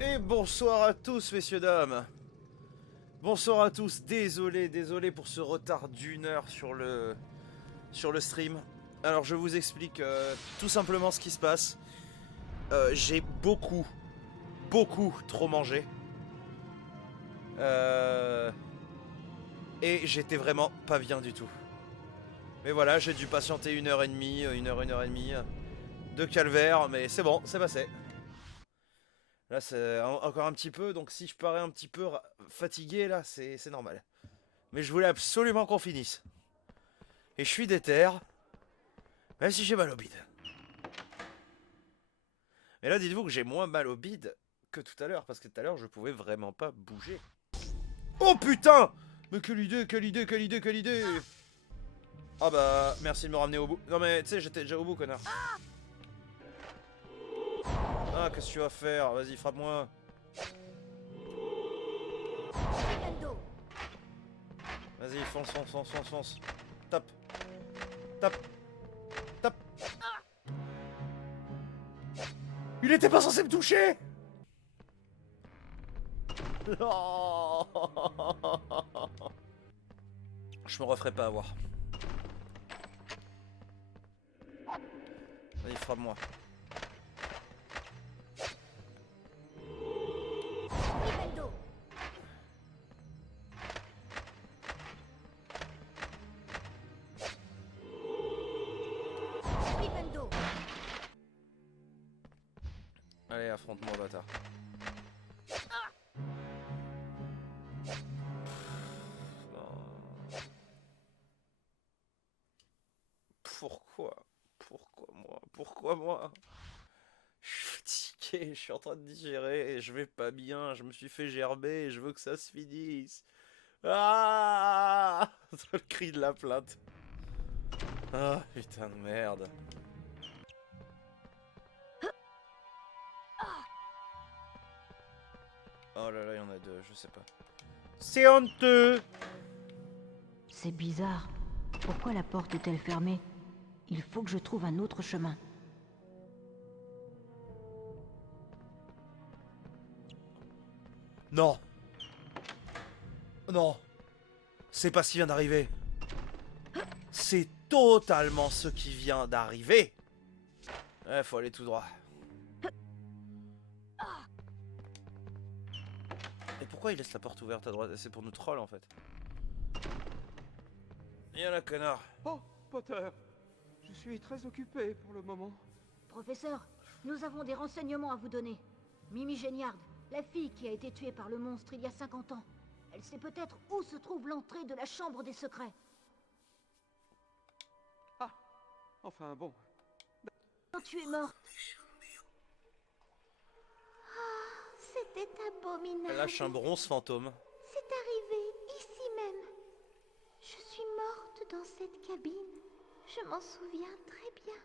Et bonsoir à tous, messieurs, dames. Bonsoir à tous. Désolé pour ce retard d'une heure sur le stream. Alors, je vous explique tout simplement ce qui se passe. J'ai beaucoup trop mangé. Et j'étais vraiment pas bien du tout. Mais voilà, j'ai dû patienter une heure et demie de calvaire, mais c'est bon, c'est passé. Là, c'est encore un petit peu, donc si je parais un petit peu fatigué, là, c'est normal. Mais je voulais absolument qu'on finisse. Et je suis déter, même si j'ai mal au bide. Mais là, dites-vous que j'ai moins mal au bide que tout à l'heure, parce que tout à l'heure, je pouvais vraiment pas bouger. Oh putain! Mais quelle idée! Ah bah, merci de me ramener au bout. Non mais, tu sais, j'étais déjà au bout, connard. Ah, qu'est-ce que tu vas faire? Vas-y, frappe-moi. Vas-y, fonce. Tape. Il était pas censé me toucher! Je me referai pas avoir. Vas-y, frappe-moi. Allez, affronte-moi, bâtard. Pourquoi moi? Je suis fatigué, je suis en train de digérer et je vais pas bien, je me suis fait gerber et je veux que ça se finisse. Ah! Le cri de la plainte. Ah, putain de merde. Oh là là, il y en a deux, je sais pas. C'est honteux! C'est bizarre. Pourquoi la porte est-elle fermée? Il faut que je trouve un autre chemin. Non! Non! C'est pas ce qui vient d'arriver! C'est totalement ce qui vient d'arriver! Ouais, faut aller tout droit. Et pourquoi il laisse la porte ouverte à droite? C'est pour nous troll en fait. Viens là, connard. Oh, Potter, je suis très occupé pour le moment. Professeur, nous avons des renseignements à vous donner. Mimi Géniard, la fille qui a été tuée par le monstre il y a 50 ans. Elle sait peut-être où se trouve l'entrée de la chambre des secrets. Ah, enfin bon. Quand tu es morte. C'était abominable. Elle lâche un bronze fantôme. C'est arrivé ici même. Je suis morte dans cette cabine. Je m'en souviens très bien.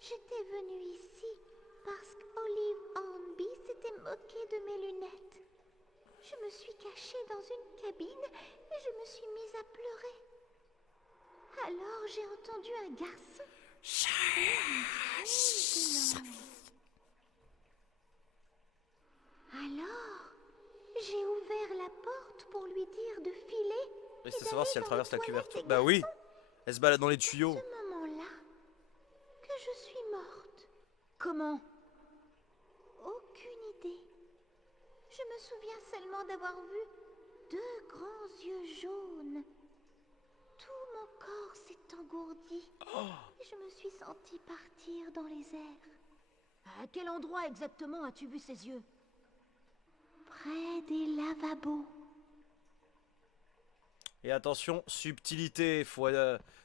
J'étais venue ici parce qu'Olive Hornby s'était moquée de mes lunettes. Je me suis cachée dans une cabine et je me suis mise à pleurer. Alors j'ai entendu un garçon. Alors, j'ai ouvert la porte pour lui dire de filer. Reste à savoir si elle traverse la couverture. Bah oui! Elle se balade dans les tuyaux. C'est à ce moment-là que je suis morte. Comment? Aucune idée. Je me souviens seulement d'avoir vu deux grands yeux jaunes. Tout mon corps s'est engourdi. Et je me suis sentie partir dans les airs. À quel endroit exactement as-tu vu ses yeux? Près des lavabos. Et attention, subtilité, faut...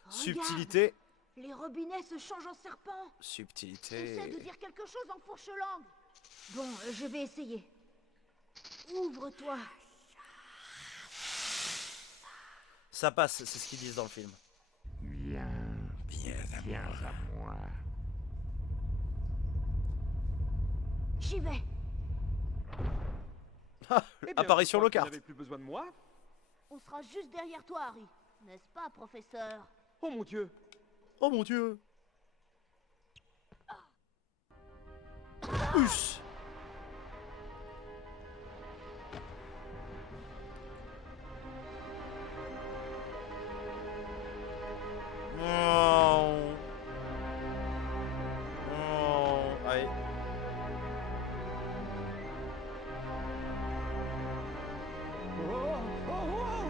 subtilité. Les robinets se changent en serpent. Subtilité. Essaie de dire quelque chose en fourche-langue. Bon, je vais essayer. Ouvre-toi. Ça passe, c'est ce qu'ils disent dans le film. Viens à moi. J'y vais. Eh bien, Apparition je crois que locarte. Vous n'avez plus besoin de moi? On sera juste derrière toi, Harry. N'est-ce pas, professeur? Oh mon Dieu. Oh mon dieu! Us. Allez. Oh, oh, oh.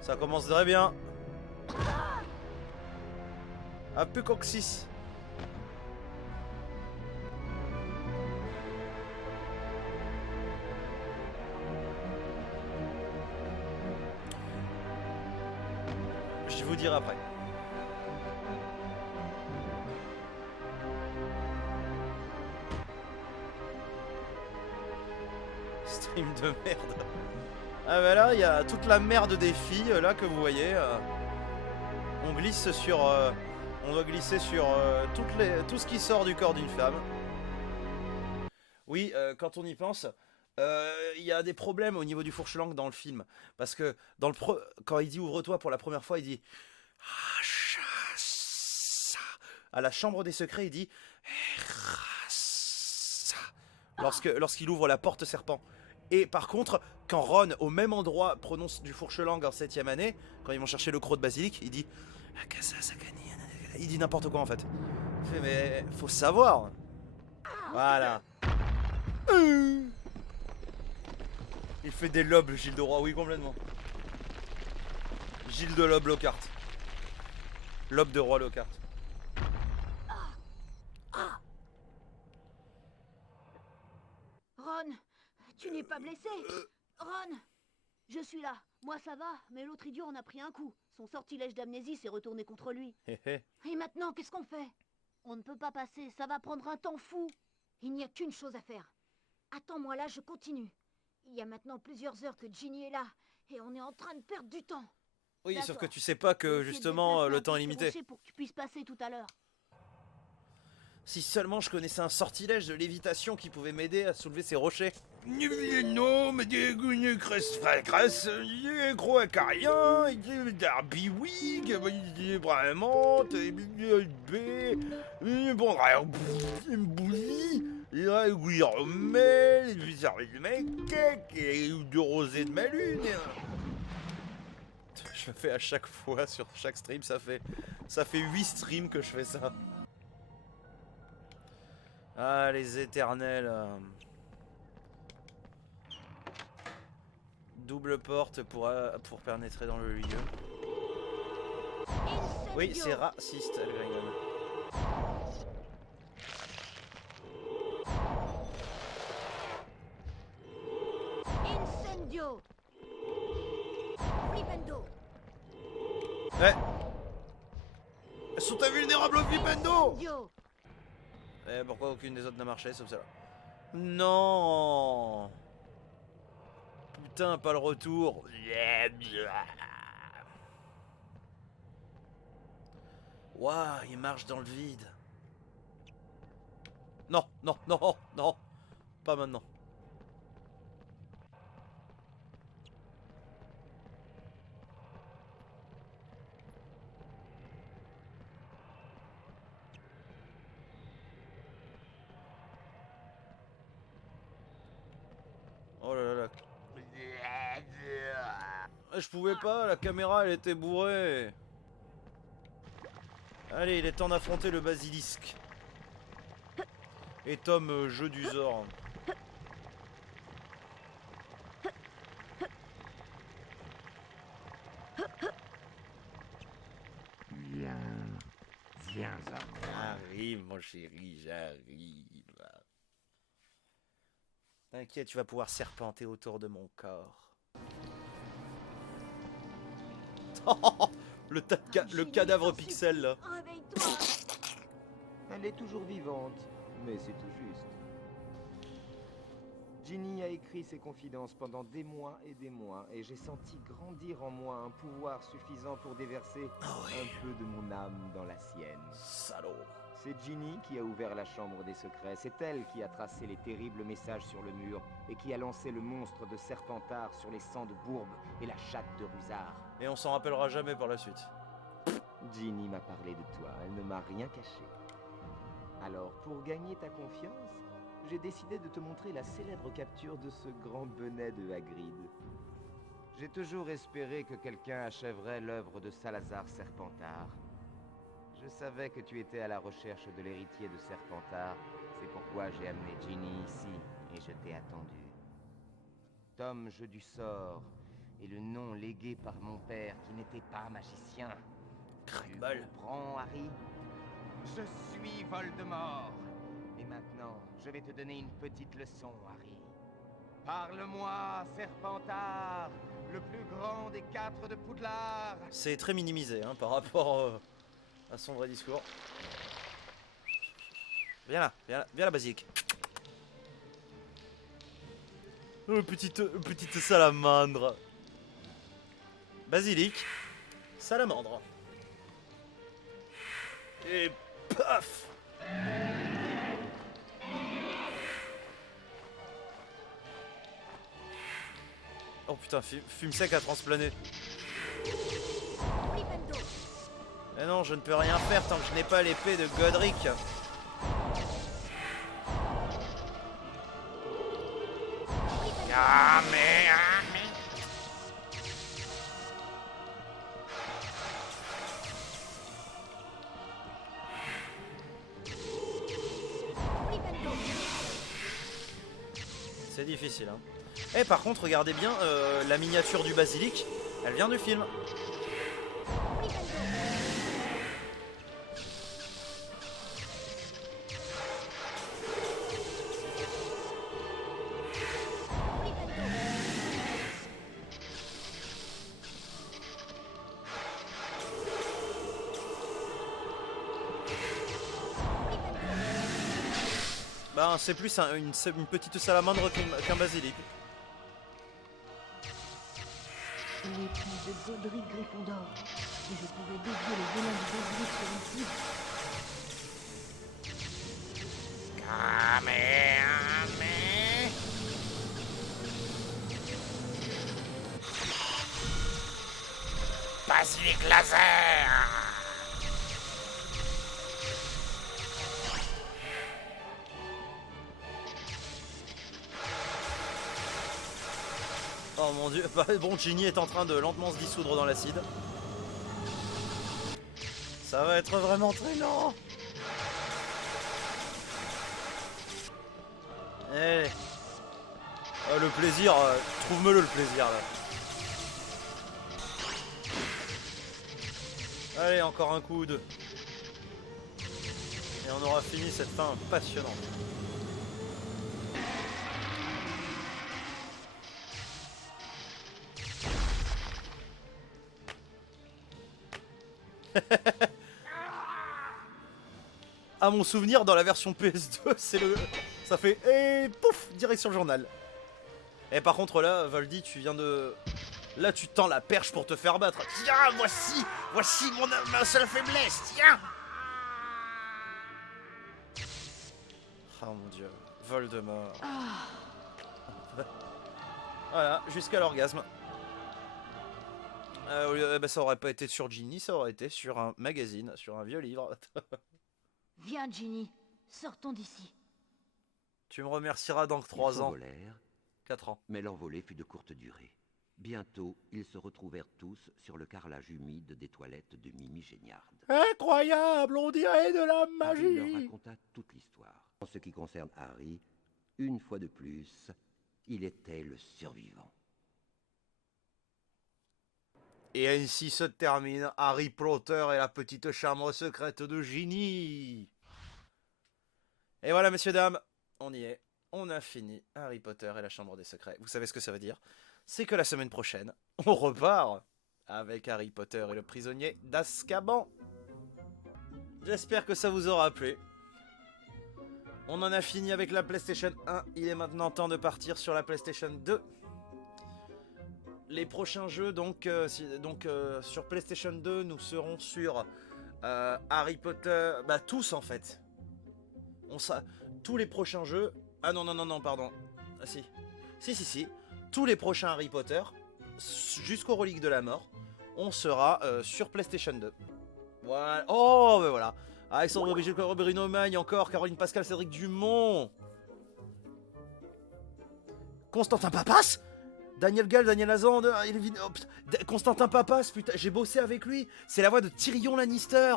Ça commence très bien. Un peu coccyx. Je vous dirai après. Stream de merde. Ah bah là, il y a toute la merde des filles là que vous voyez. On glisse sur... on doit glisser sur tout ce qui sort du corps d'une femme. Oui, quand on y pense, il y a des problèmes au niveau du fourche-langue dans le film. Parce que quand il dit ouvre-toi pour la première fois, il dit... À la chambre des secrets, il dit... Lorsqu'il ouvre la porte serpent. Et par contre, quand Ron, au même endroit, prononce du fourche-langue en 7ème année, quand ils vont chercher le croc de basilic, il dit... Il dit n'importe quoi en fait. Mais faut savoir. Voilà. Il fait des lobes, Gilles de Roi, oui complètement. Gilles de Lobe Lockhart. Lobe de Roi Lockhart. Ron, tu n'es pas blessé? Ron, je suis là. Moi ça va, mais l'autre idiot en a pris un coup. Son sortilège d'amnésie s'est retourné contre lui. Et maintenant, qu'est-ce qu'on fait? On ne peut pas passer, ça va prendre un temps fou. Il n'y a qu'une chose à faire. Attends-moi là, je continue. Il y a maintenant plusieurs heures que Ginny est là, et on est en train de perdre du temps. Oui, sauf que tu sais pas que justement le temps est limité. Pour que tu puisses passer tout à l'heure. Si seulement je connaissais un sortilège de lévitation qui pouvait m'aider à soulever ces rochers. Non, mais des cresse, gros acarien, Darby Wig, vraiment, bon, mais le mec, et de rosé de ma lune. Je le fais à chaque fois sur chaque stream, ça fait 8 streams que je fais ça. Ah, les éternels. Double porte pour pénétrer dans le lieu. Oui, c'est raciste, Elgringon. Incendio. Flipendo. Ouais. Elles sont invulnérables au flipendo. Incendio. Eh, pourquoi aucune des autres n'a marché sauf celle-là? Non. Putain, pas le retour. Waouh, il marche dans le vide. Non, non, non, non. Pas maintenant. Oh là là là. Je pouvais pas, la caméra elle était bourrée. Allez, il est temps d'affronter le basilisque. Et Tom, jeu du Zor. Viens à moi. J'arrive, mon chéri, j'arrive. T'inquiète, tu vas pouvoir serpenter autour de mon corps. Le cadavre pixel là. Réveille-toi. Elle est toujours vivante, mais c'est tout juste. Ginny a écrit ses confidences pendant des mois, et j'ai senti grandir en moi un pouvoir suffisant pour déverser un peu de mon âme dans la sienne. Salaud. C'est Ginny qui a ouvert la chambre des secrets, c'est elle qui a tracé les terribles messages sur le mur et qui a lancé le monstre de Serpentard sur les sangs de Bourbe et la chatte de Rusard. Et on s'en rappellera jamais par la suite. Ginny m'a parlé de toi, elle ne m'a rien caché. Alors, pour gagner ta confiance, j'ai décidé de te montrer la célèbre capture de ce grand bonnet de Hagrid. J'ai toujours espéré que quelqu'un achèverait l'œuvre de Salazar Serpentard. Je savais que tu étais à la recherche de l'héritier de Serpentard, c'est pourquoi j'ai amené Ginny ici, et je t'ai attendu. Tom Jeu du Sort est le nom légué par mon père qui n'était pas magicien. Tu comprends, Harry? Je suis Voldemort. Et maintenant, je vais te donner une petite leçon, Harry. Parle-moi, Serpentard, le plus grand des 4 de Poudlard. C'est très minimisé hein, par rapport à son vrai discours. Viens là, Basilic. Oh, petite salamandre. Basilic, salamandre. Et paf. Oh putain, fume sec à transplaner. Mais non, je ne peux rien faire tant que je n'ai pas l'épée de Godric. Ah mais C'est difficile hein. Et par contre, regardez bien, la miniature du basilic, elle vient du film. Ben, c'est plus une petite salamandre qu'un basilic. L'épée de Godric Gryffondor. Si je pouvais dévier le venin du basilic sur une cible. Basilic laser. Oh mon dieu, bon, Ginny est en train de lentement se dissoudre dans l'acide. Ça va être vraiment très lent. Allez. Oh, le plaisir, trouve-me-le le plaisir là. Allez, encore un coup ou deux. Et on aura fini cette fin passionnante. À mon souvenir, dans la version PS2, c'est le... ça fait... Et pouf, direction le journal. Et par contre là, Voldy, tu viens de... Là, tu tends la perche pour te faire battre. Tiens, voici ma seule faiblesse, tiens. Oh mon dieu, Voldemort. Voilà, jusqu'à l'orgasme. Bah, ça aurait pas été sur Ginny, ça aurait été sur un magazine, sur un vieux livre. Viens, Ginny. Sortons d'ici. Tu me remercieras dans 3 ans. 4 ans. Mais l'envolée fut de courte durée. Bientôt, ils se retrouvèrent tous sur le carrelage humide des toilettes de Mimi Géniard. Incroyable, on dirait de la Harry leur magie. raconta toute l'histoire. En ce qui concerne Harry, une fois de plus, il était le survivant. Et ainsi se termine Harry Potter et la petite chambre secrète de Ginny. Et voilà, messieurs, dames, on y est. On a fini Harry Potter et la chambre des secrets. Vous savez ce que ça veut dire? C'est que la semaine prochaine, on repart avec Harry Potter et le prisonnier d'Azkaban. J'espère que ça vous aura plu. On en a fini avec la PlayStation 1. Il est maintenant temps de partir sur la PlayStation 2. Les prochains jeux, sur PlayStation 2, nous serons sur Harry Potter... Bah, tous, en fait. Tous les prochains jeux... Ah non, pardon. Ah si. Si. Tous les prochains Harry Potter, jusqu'aux Reliques de la Mort, on sera sur PlayStation 2. Voilà. Oh, ben voilà. Alexandre Brigitte, Bruno Magne, encore Caroline Pascal, Cédric Dumont. Constantin Papas. Daniel Gall, Daniel Hazan, oh, Constantin Papas, putain, j'ai bossé avec lui. C'est la voix de Tyrion Lannister.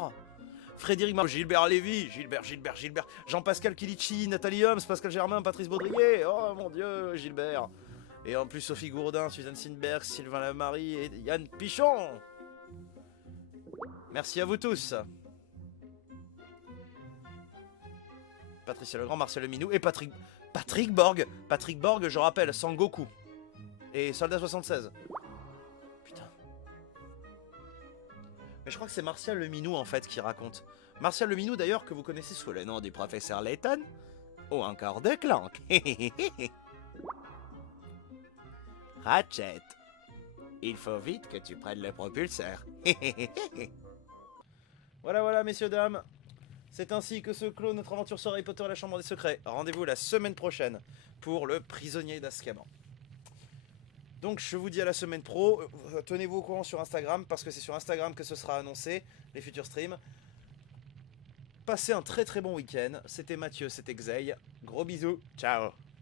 Frédéric Mar... Gilbert Lévy, Gilbert. Jean-Pascal Kilichi, Nathalie Holmes, Pascal Germain, Patrice Baudrier. Oh mon dieu, Gilbert. Et en plus Sophie Gourdin, Suzanne Sinberg, Sylvain Lamarie et Yann Pichon. Merci à vous tous. Patricia Legrand, Marcel Leminou et Patrick Borg. Patrick Borg, je rappelle, Sangoku. Et Soldat 76. Putain. Mais je crois que c'est Martial Leminou en fait qui raconte. Martial Leminou d'ailleurs que vous connaissez sous le nom du professeur Layton. Ou encore de Clank. Ratchet. Il faut vite que tu prennes le propulseur. Voilà messieurs dames. C'est ainsi que se clôt notre aventure sur Harry Potter et la Chambre des Secrets. Rendez-vous la semaine prochaine pour le prisonnier d'Azkaban. Donc je vous dis à la semaine pro. Tenez-vous au courant sur Instagram parce que c'est sur Instagram que ce sera annoncé, les futurs streams. Passez un très bon week-end. C'était Mathieu, c'était Xey. Gros bisous. Ciao.